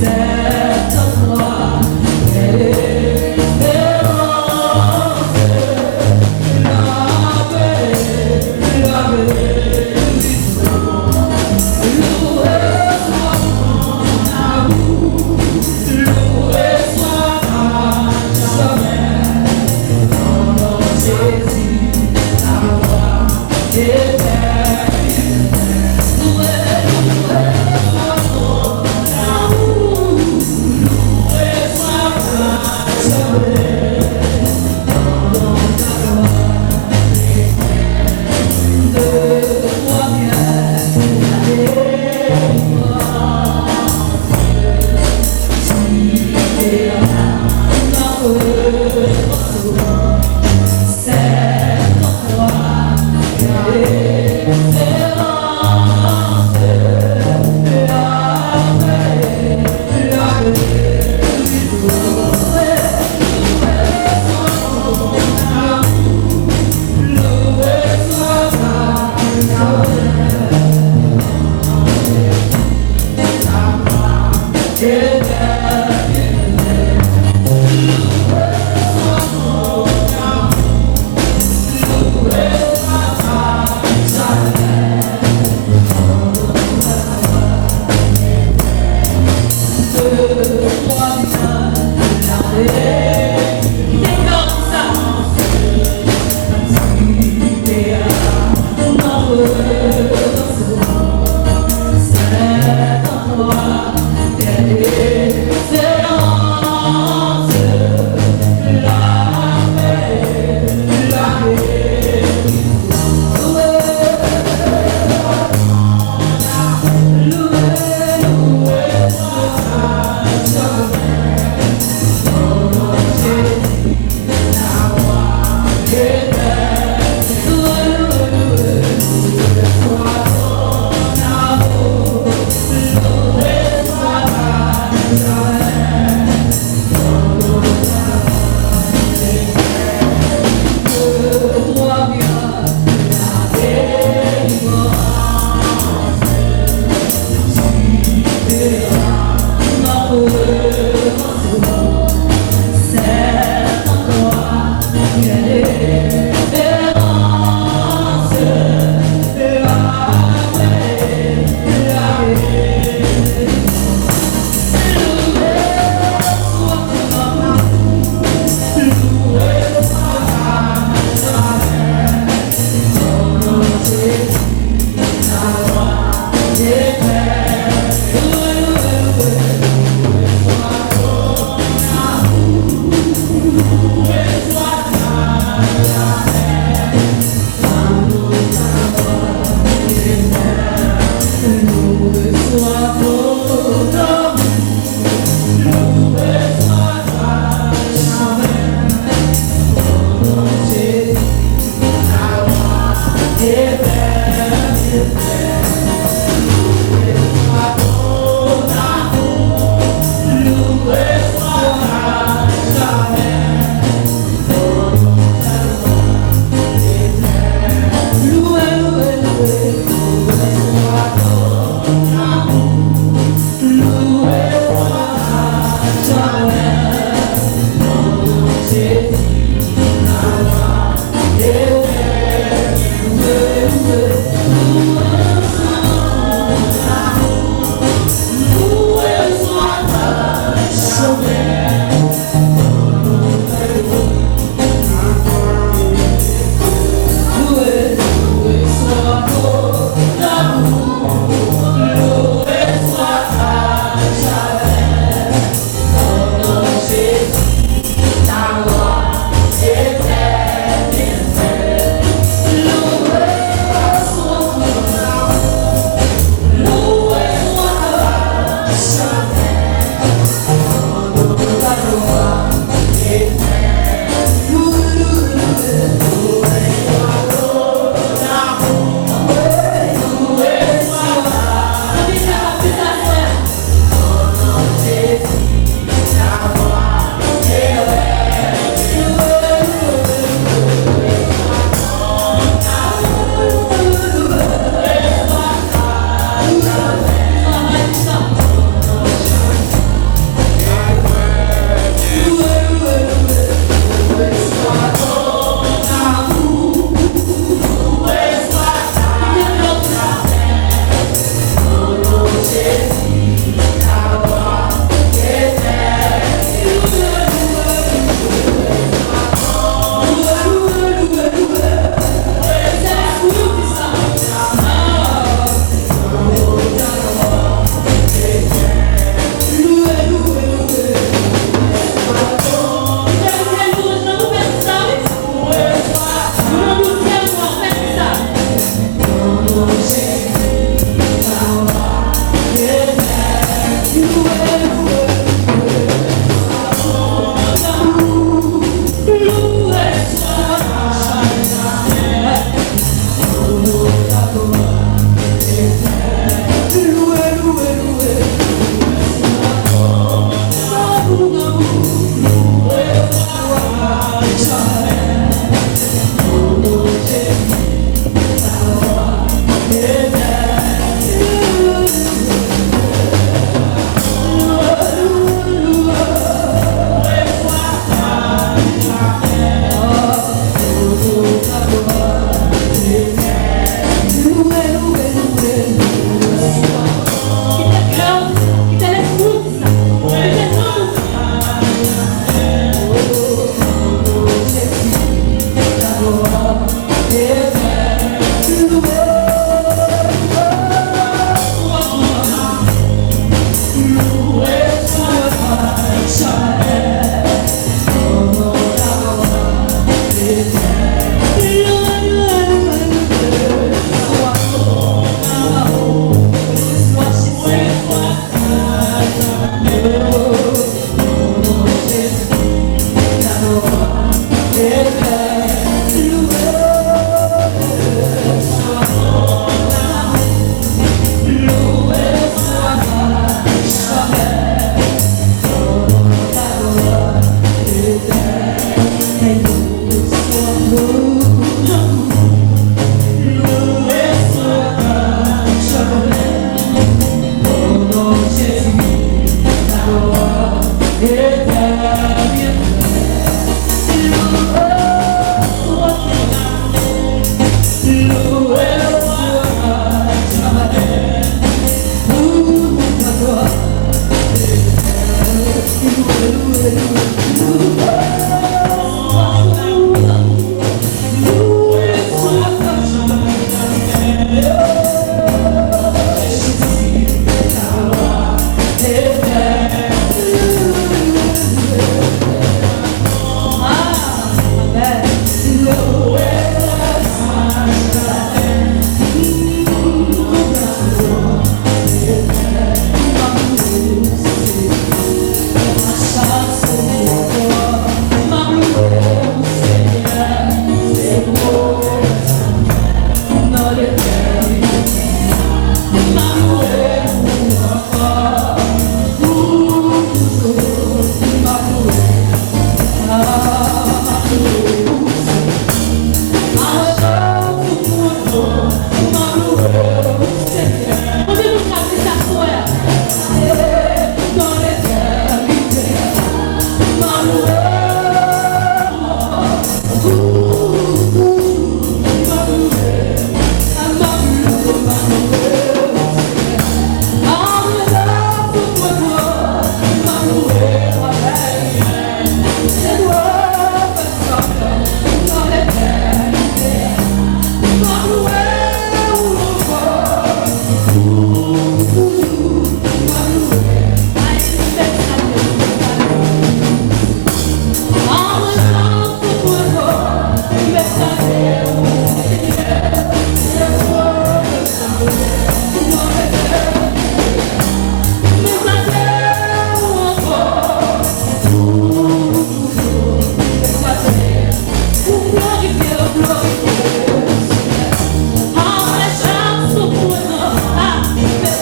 Será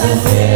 Glory,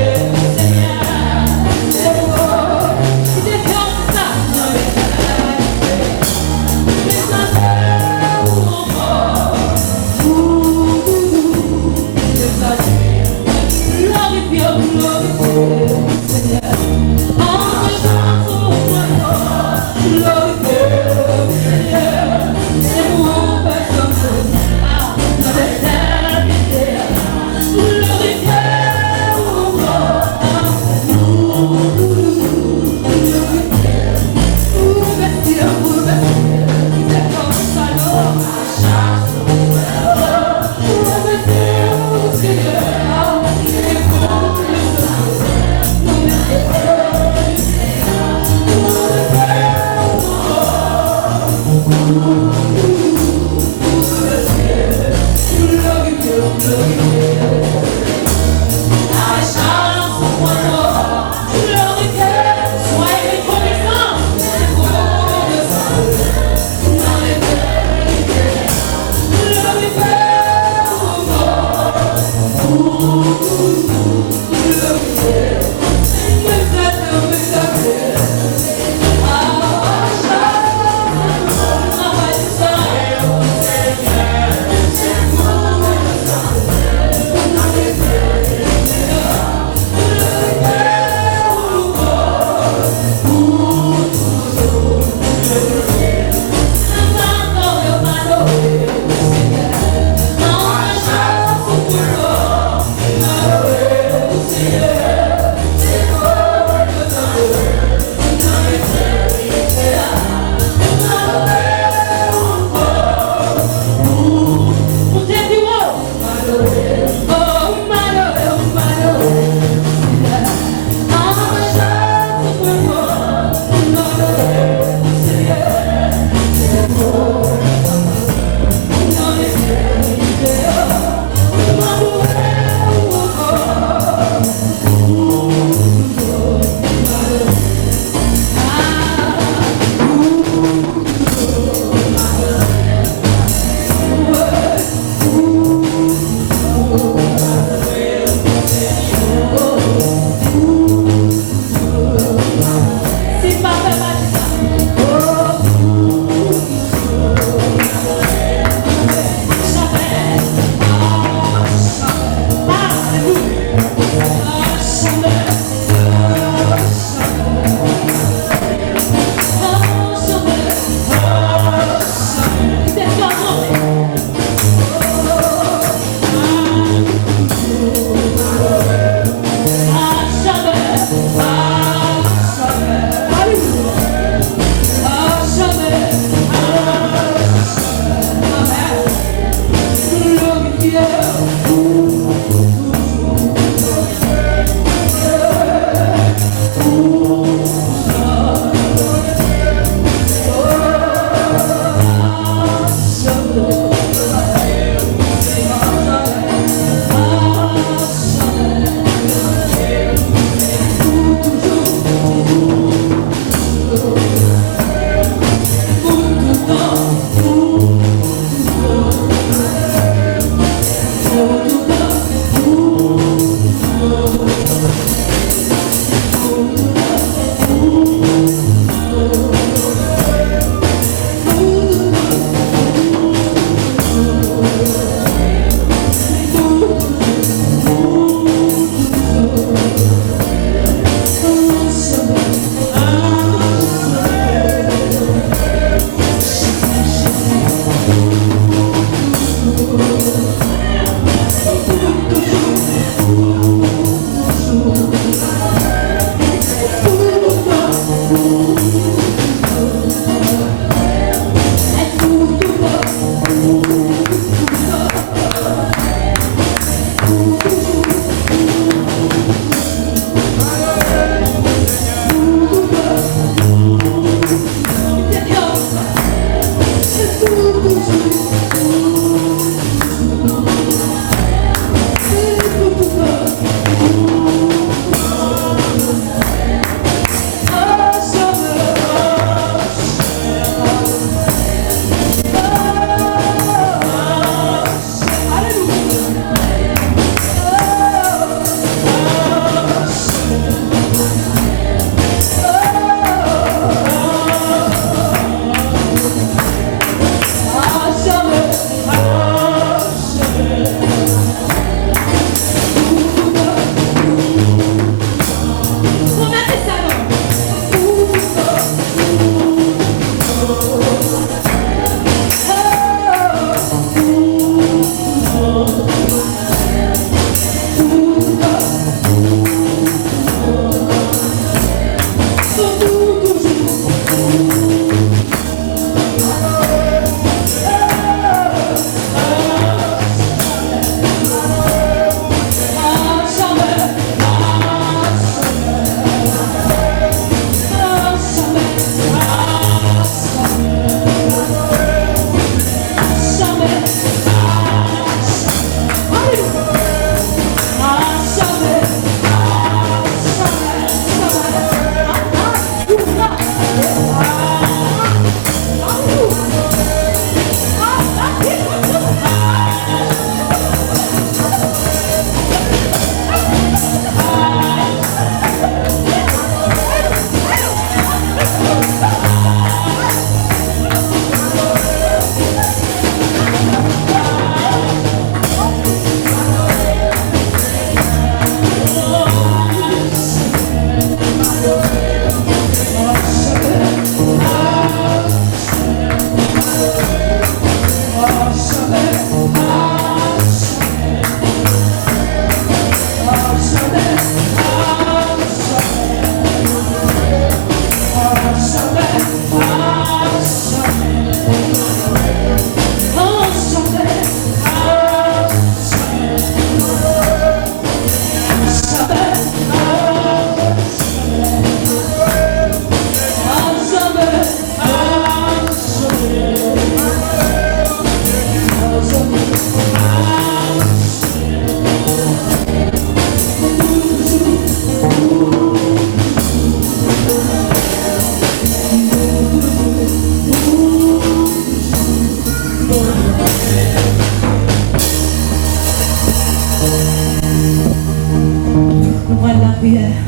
Nous allons la prière.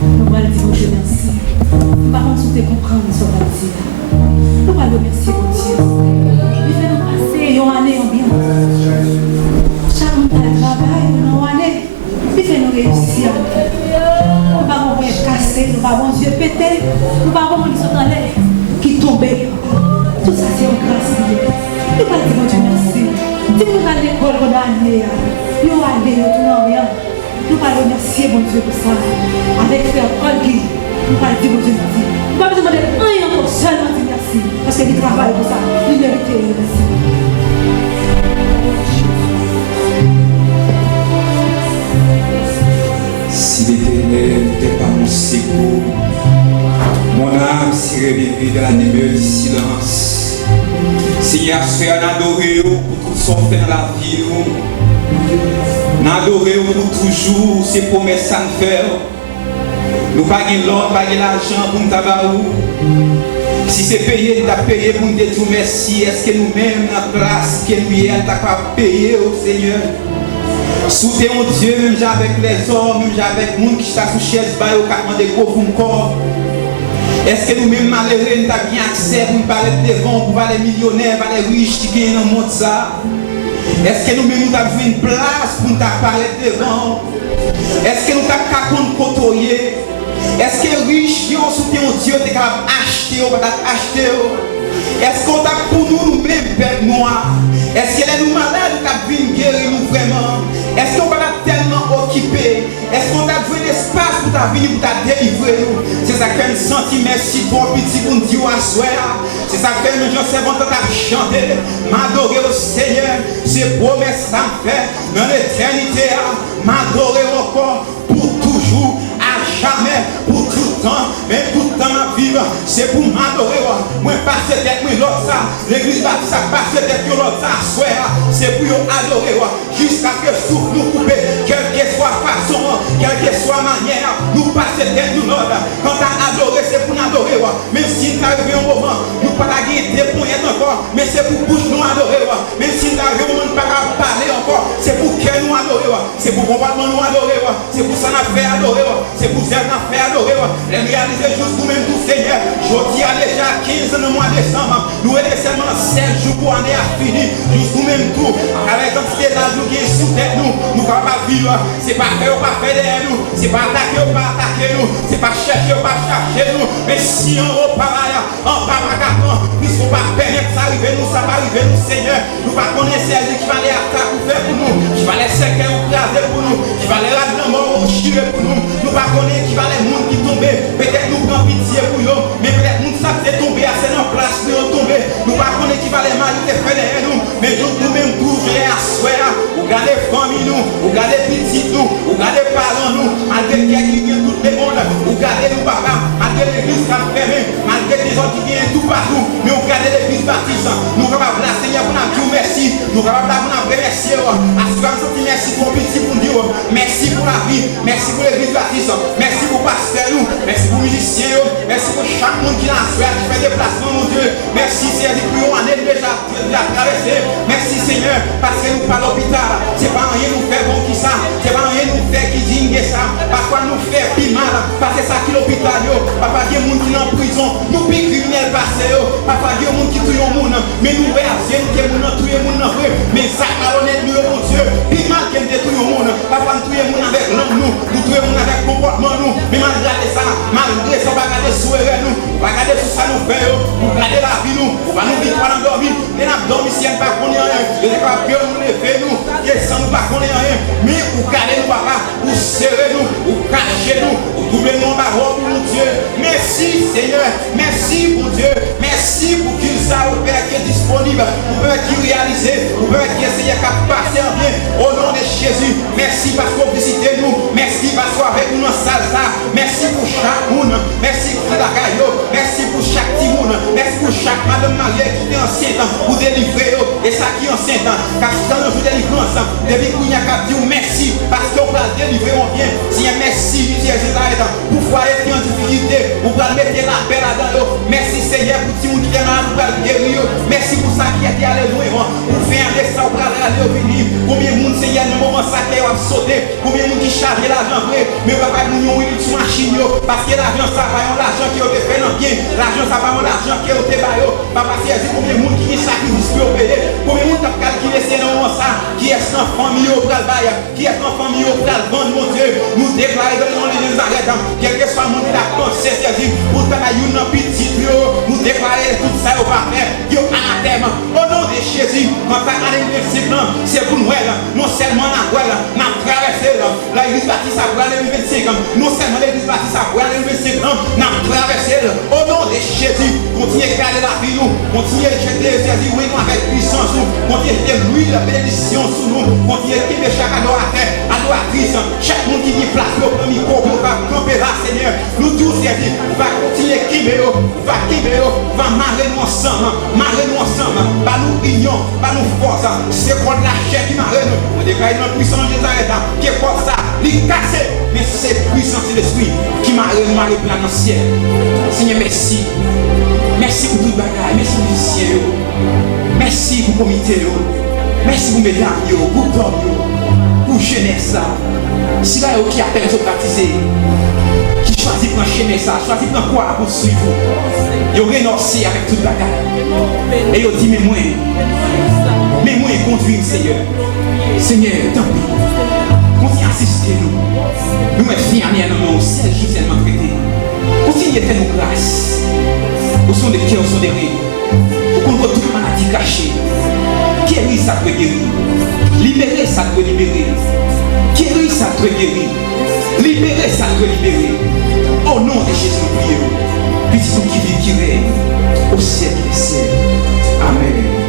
Nous allons dire Dieu merci. Nous allons tout comprendre ce qu'on va dire. Nous allons remercier mon Dieu. Il fait nous passer une année en bien. Chaque monde a travail, une année. Il fait nous réussir. Nous allons rien casser, nous allons Dieu péter. Nous allons les autres dans l'air qui tombent. Tout ça c'est une grâce. Nous allons dire Dieu merci. Si nous allons à l'école pendant l'année, nous allons aller, nous allons rien. Nous allons remercier mon Dieu pour ça. Avec frère Olgui, nous allons dire mon Dieu merci. Nous allons demander rien encore seulement dire merci. Parce qu'il travaille pour ça. Il mérite merci. Si l'Éternel n'était pas mon secours, mon âme serait rêvée de la demeure du silence. Senyè, soyez en adorew pour tout son fait dans la vie. En adorew pour toujours, ces promesses à nous faire. Nous pas de l'ordre, pas de l'argent pour nous tabaou. Si c'est payé, nous avons payé pour nous dire merci. Est-ce que nous-mêmes, dans la place que nous sommes capables de payer au Seigneur? Soutenez mon Dieu, même avec les hommes, même avec les gens qui sont sous chaise, au carrément des gros pour corps. Est-ce que nous-mêmes malheureux, nous avons bien accès pour nous parler devant, pour parler millionnaires, pour les riches qui viennent dans le monde ça? Est-ce que nous-mêmes nous avons une place pour nous parler devant? Est-ce que nous avons côtoyer? Est-ce que les riches qui ont soutenu Dieu sont capables d'acheter ou pas acheter? Est-ce qu'on a pour nous-mêmes, Père noir? Est-ce que nous malades qui viennent guérir nous vraiment? Est-ce qu'on va tellement occupé? Est-ce qu'on a besoin d'espace pour ta venir pour ta délivrer nous? C'est ça que nous sentons merci pour petit pour nous dire à soi. C'est ça que nous sommes en train de chanter. M'adorer au Seigneur, c'est promesse à faire dans l'éternité. M'adorer encore pour toujours, à jamais, pour tout temps, mais pour le temps à vivre. C'est pour m'adorer. Moi, passer tête, moi, l'autre ça. L'église baptiste, ça passe tête, l'autre ça, c'est pour adorer. Jusqu'à ce que souffle nous couper, quelle que soit façon, quelle que soit manière, nous passer tête, nous l'autre. Quand tu as adoré, c'est pour nous adorer. Même si nous arrivons au moment, nous pas la guetter pour être encore, mais c'est pour bouche nous adorer. Même si nous arrivons au moment, nous pas parler encore, c'est pour que nous adorer. C'est pour comportement nous adorer. C'est pour ça nous fait adorer. C'est pour ça nous fait adorer. Les réaliser juste nous-mêmes, tout Seigneur. Je dis déjà 15 le mois de décembre. Nous avons seulement 7 jours pour l'année à finir. Juste nous-mêmes tout. Avec comme c'était là, nous qui est sous tête nous. Nous ne pouvons pas vivre. C'est pas faire ou pas faire derrière nous. C'est pas attaquer ou pas attaquer nous. C'est pas chercher ou pas chercher nous. Mais si on repart en paragaton, puisqu'on ne va pas permettre ça arriver nous, ça va arriver nous, Seigneur. Nous ne va pas connaître celle qui va les attaquer pour faire pour nous. Qui va les séquer ou craser pour nous. Qui va les ramener en mort ou chier pour nous. Nous ne va pas connaître qui va les mondes qui tombent. Peut-être nous prendre pitié pour eux. Mais peut-être nous ça fait tomber assez dans place de tomber. Nous ne va pas connaître qui va les mal faire derrière nous. Mais nous-mêmes toujours à soi. Ou garder famille nous. Ou garder petits nous. Ou garder parents nous. Malgré qui vient tout le monde. Ou garder nos papas. Malgré l'église qui a fermé. Malgré les gens qui viennent tout partout. Mais on garde l'église baptiste. Nous sommes capables de Seigneur pour nous dire merci. Nous sommes capables de nous remercier. Assurez-nous merci pour le petit pour dire merci pour la vie. Merci pour l'église baptiste. Merci pour pasteur nous. Merci pour les musiciens. Merci pour chaque monde qui a fait des déplacements, mon Dieu. Merci Seigneur pour une année déjà traversée. Merci Seigneur parce que nous pas à l'hôpital. C'est pas rien nous faire bon qui ça. C'est pas rien nous faire qui digne ça. Parfois nous faire plus mal. Parce que ça qui l'hôpital. Parfois il y a des gens qui sont en prison. Nous plus criminels passés. Parfois il y a des gens qui tuent le monde. Mais nous réalisons que nous tuons le monde. Mais ça malhonnête nous, mon Dieu. Plus mal que nous détruisons le monde. Parfois nous tuons le monde avec l'homme nous. Nous tuons le monde avec le comportement nous. Mais malgré ça, on va regarder sur nous. On va regarder tout ça nous fait. On va regarder la vie nous. On va nous victoire dans dormir. Et nous dormir si on ne va pas connaître rien. Et nous va que nous lever nous. Et sans nous pas connaître rien. Mais pour garder nous papa, pour serrer nous, pour cacher nous, pour doubler nos barreaux pour nous Dieu. Merci Seigneur. Merci pour Dieu. Merci pour qu'il ça au Père qui est disponible. Pour Père qui réalise. Pour Père qui essaye de passer en bien. Au nom de Jésus. Merci parce que vous visitez nous. Merci parce qu'avec nous dans salle ça. Merci pour chaque monde. Merci pour la caillou. Merci pour chaque petit monde. Merci pour chaque madame mariée qui est enceinte pour délivrer. Et ça qui est enceinte. Car dans le jour de délivrance, depuis qu'on y a qu'à dire merci parce qu'on va délivrer on vient. Si merci Jésus pour foyer qui est en difficulté. Pour mettre la paix là-dedans. Merci Seigneur pour tout le monde qui est là pour guérir. Merci pour ça qui a été allé loin. Pour faire un dessin pour aller au venir. Combien de monde Seigneur dans le moment ça qui a sauté. Combien de monde qui charge l'argent. parce que l'argent, ça va, l'argent qui a été fait dans bien, l'argent, ça va, l'argent qui a été fait, papa, c'est combien de monde qui est sacrifice pour payer, combien de monde qui a calculé c'est non ça, qui est sans famille au bras qui est sans famille au bras vendre, mon Dieu, nous déclarons dans le nom de Nazareth, quel que soit le monde qui a pensé, c'est-à-dire, pour ta une petite, nous déclarons tout ça au parfait, yo anathème, au nom de Jésus, quand tu as c'est pour nous, non seulement la n'a traversé l'église baptiste à Bois 25 ans, non seulement l'église baptiste à Bois 25 ans, n'a traversé au nom de Jésus, continuez à garder la vie, nous, continuez à jeter Jésus, oui, avec puissance, nous, continuez à jeter l'huile, la bénédiction sur nous, continuez à quitter chaque adorateur, adoratrice, chaque monde qui est place au micro, va camper là, Seigneur, nous tous, Jésus, va continuer à quitter, va marrer nous ensemble, pas nous union, pas nous force, c'est contre la chair qui marre nous, on déclare notre puissance de Jésus, qui est pour ça, il casse, mais c'est puissance de l'esprit qui marre nous dans le ciel. Seigneur, merci. Merci pour tout le bagage, merci pour le ciel, merci pour le comité, merci pour les médailles, pour l'homme, pour la jeunesse. Si là, qui appelle les autres baptisés, qui choisit de chemin ça, choisit de quoi pour suivre, ils ont renoncé avec tout le bagage. Et ils ont dit, mais moi, conduire, Seigneur. Seigneur, tant pis. Continuez à assister nous. Nous sommes fiers dans nos ciel, juste tellement traité. Continuez à faire nos grâces. Au son des cœurs, au son des rires. Pour contre toute maladie cachée. Guérir, ça peut guérir. Libérer, ça peut libérer. Guérir, ça peut guérir. Libérer, ça peut libérer. Au nom de Jésus, nous prions. Puisque nous qui vivons, qui règne au siècle des siècles. Amen.